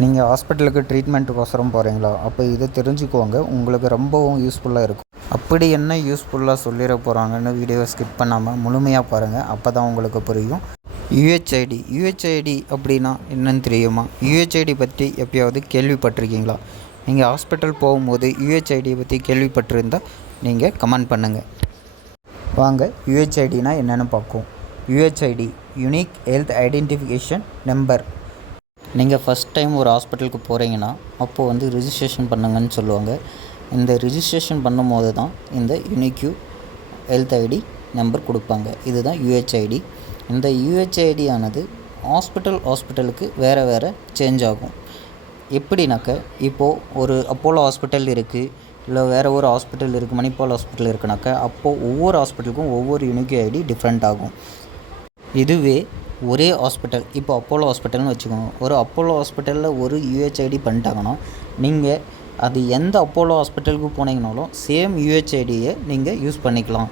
நீங்கள் ஹாஸ்பிட்டலுக்கு ட்ரீட்மெண்ட்டுக்கோசரம் போகிறீங்களா? அப்போ இதை தெரிஞ்சுக்கோங்க, உங்களுக்கு ரொம்பவும் யூஸ்ஃபுல்லாக இருக்கும். அப்படி என்ன யூஸ்ஃபுல்லாக சொல்லிட போகிறாங்கன்னு வீடியோவை ஸ்கிப் பண்ணாமல் முழுமையாக பாருங்கள். அப்போ தான் உங்களுக்கு புரியும். யுஹெச்ஐடி அப்படின்னா என்னன்னு தெரியுமா? யுஹெச்ஐடி பற்றி எப்பயாவது கேள்விப்பட்டிருக்கீங்களா? நீங்கள் ஹாஸ்பிட்டல் போகும்போது யுஹெச்ஐடியை பற்றி கேள்விப்பட்டிருந்தால் நீங்கள் கமெண்ட் பண்ணுங்கள். வாங்க யுஹெச்ஐடினா என்னென்னு பார்ப்போம். யுஹெச்ஐடி யூனிக் ஹெல்த் ஐடென்டிஃபிகேஷன் நம்பர். நீங்கள் ஃபஸ்ட் டைம் ஒரு ஹாஸ்பிட்டலுக்கு போகிறீங்கன்னா அப்போது ரிஜிஸ்ட்ரேஷன் பண்ணுங்கன்னு சொல்லுவாங்க. இந்த ரிஜிஸ்ட்ரேஷன் பண்ணும்போது தான் இந்த யூனிக்யூ ஹெல்த் ஐடி நம்பர் கொடுப்பாங்க. இதுதான் யுஹெச்ஐடி. இந்த யுஹெச்ஐடி ஆனது ஹாஸ்பிட்டலுக்கு வேறு சேஞ்ச் ஆகும். எப்படின்னாக்க, இப்போது ஒரு அப்போலோ ஹாஸ்பிட்டல் இருக்குது, இல்லை வேறு ஒரு ஹாஸ்பிட்டல் இருக்குது, மணிப்பால் ஹாஸ்பிட்டல் இருக்குனாக்கா, அப்போது ஒவ்வொரு ஹாஸ்பிட்டலுக்கும் ஒவ்வொரு யூனிக்யூ ஐடி டிஃப்ரெண்ட் ஆகும். இதுவே ஒரே ஹாஸ்பிட்டல், இப்போ அப்போலோ ஹாஸ்பிட்டல்னு வச்சுக்கோங்க. ஒரு அப்போலோ ஹாஸ்பிட்டலில் ஒரு யுஹெச்ஐடி பண்ணிட்டாங்கன்னா, நீங்கள் அது எந்த அப்போலோ ஹாஸ்பிட்டலுக்கு போனீங்கனாலும் சேம் யுஹெச்ஐடியை நீங்கள் யூஸ் பண்ணிக்கலாம்.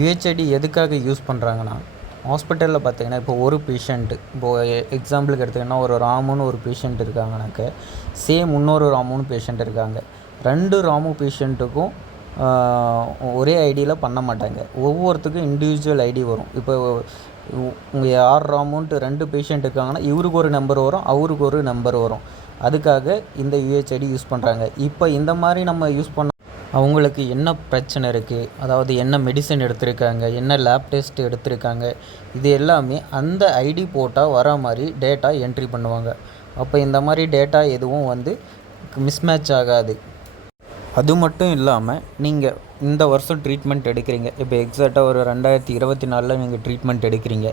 யுஹெச்ஐடி எதுக்காக யூஸ் பண்ணுறாங்கன்னா, ஹாஸ்பிட்டலில் பார்த்தீங்கன்னா, இப்போ ஒரு பேஷண்ட்டு, இப்போது எக்ஸாம்பிளுக்கு எடுத்திங்கன்னா ஒரு ராமுன்னு ஒரு பேஷண்ட் இருக்காங்கனாக்க, சேம் இன்னொரு ராமுன்னு பேஷண்ட் இருக்காங்க. 2 ராமு பேஷண்ட்டுக்கும் ஒரே ஐடியில் பண்ண மாட்டாங்க. ஒவ்வொருத்துக்கும் இண்டிவிஜுவல் ஐடி வரும். இப்போ உங்கள் யார் ராமுன்ட்டு 2 பேஷண்ட் இருக்காங்கன்னா, இவருக்கு ஒரு நம்பர் வரும், அவருக்கு ஒரு நம்பர் வரும். அதுக்காக இந்த யுஹெச்ஐடி யூஸ் பண்ணுறாங்க. இப்போ இந்த மாதிரி நம்ம யூஸ் பண்ண அவங்களுக்கு என்ன பிரச்சனை இருக்குது, அதாவது என்ன மெடிசன் எடுத்திருக்காங்க, என்ன லேப் டெஸ்ட் எடுத்திருக்காங்க, இது எல்லாமே அந்த ஐடி போட்டால் வர மாதிரி டேட்டா என்ட்ரி பண்ணுவாங்க. அப்போ இந்த மாதிரி டேட்டா எதுவும் மிஸ்மேட்ச் ஆகாது. அது மட்டும் இல்லாமல், நீங்கள் இந்த வருஷம் ட்ரீட்மெண்ட் எடுக்கிறீங்க, இப்போ எக்ஸாக்டாக ஒரு 2024 நீங்கள் ட்ரீட்மெண்ட் எடுக்கிறீங்க.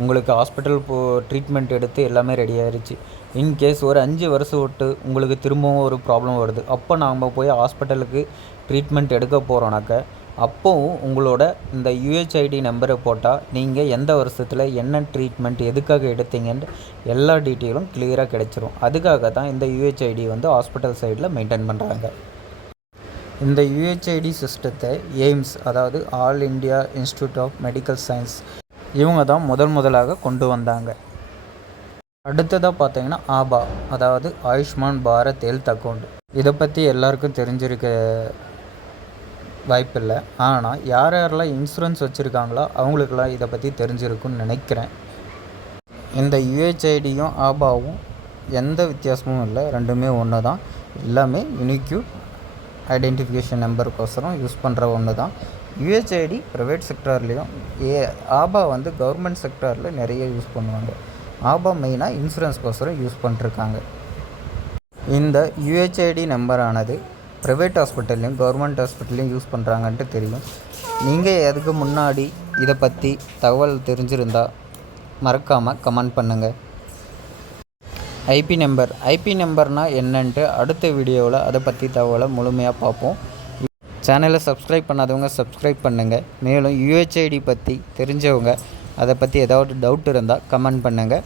உங்களுக்கு ஹாஸ்பிட்டல் ட்ரீட்மெண்ட் எடுத்து எல்லாமே ரெடி ஆகிடுச்சு. இன்கேஸ் ஒரு 5 வருஷம் விட்டு உங்களுக்கு திரும்பவும் ஒரு ப்ராப்ளம் வருது, அப்போ நாம் போய் ஹாஸ்பிட்டலுக்கு ட்ரீட்மெண்ட் எடுக்க போகிறோன்னாக்க, அப்போவும் உங்களோட இந்த யுஹெச்ஐடி நம்பரை போட்டால் நீங்கள் எந்த வருஷத்தில் என்ன ட்ரீட்மெண்ட் எதுக்காக எடுத்தீங்கன்னு எல்லா டீட்டெயிலும் கிளியராக கிடைச்சிரும். அதுக்காக தான் இந்த யுஹெச்ஐடி ஹாஸ்பிட்டல் சைடில் மெயின்டைன் பண்ணுறாங்க. இந்த யுஹெச்ஐடி சிஸ்டத்தை எய்ம்ஸ், அதாவது all India institute of medical science, இவங்க தான் முதலாக கொண்டு வந்தாங்க. அடுத்ததாக பார்த்தீங்கன்னா ஆபா, அதாவது ஆயுஷ்மான் பாரத் ஹெல்த் அக்கௌண்ட். இதை பற்றி எல்லாருக்கும் தெரிஞ்சிருக்க வாய்ப்பில்லை. ஆனால் யாரெல்லாம் இன்சூரன்ஸ் வச்சுருக்காங்களோ அவங்களுக்கெல்லாம் இதை பற்றி தெரிஞ்சிருக்குன்னு நினைக்கிறேன். இந்த யுஹெச்ஐடியும் ஆபாவும் எந்த வித்தியாசமும் இல்லை, ரெண்டுமே ஒன்று தான். எல்லாமே யூனிக்யூ ஐடென்டிஃபிகேஷன் நம்பருக்கோசரம் யூஸ் பண்ணுற ஒன்று தான். யுஹெச்ஐடி ப்ரைவேட் செக்டார்லேயும், ஆபா கவர்மெண்ட் செக்டாரில் நிறைய யூஸ் பண்ணுவாங்க. ஆபா மெயினாக இன்சூரன்ஸ்க்கோசரம் யூஸ் பண்ணிருக்காங்க. இந்த யுஹெச்ஐடி நம்பரானது ப்ரைவேட் ஹாஸ்பிட்டல்லையும் கவர்மெண்ட் ஹாஸ்பிட்டல்லையும் யூஸ் பண்ணுறாங்கன்ட்டு தெரியும். நீங்கள் அதுக்கு முன்னாடி இதை பற்றி தகவல் தெரிஞ்சிருந்தால் மறக்காமல் கமெண்ட் பண்ணுங்கள். ஐபி நம்பர்னால் என்னன்ட்டு அடுத்த வீடியோவில் அதை பற்றி தகவலை முழுமையாக பார்ப்போம். சேனலை சப்ஸ்கிரைப் பண்ணாதவங்க சப்ஸ்கிரைப் பண்ணுங்கள். மேலும் யுஹெச்ஐடி பற்றி தெரிஞ்சவங்க அதை பற்றி ஏதாவது டவுட் இருந்தால் கமெண்ட் பண்ணுங்கள்.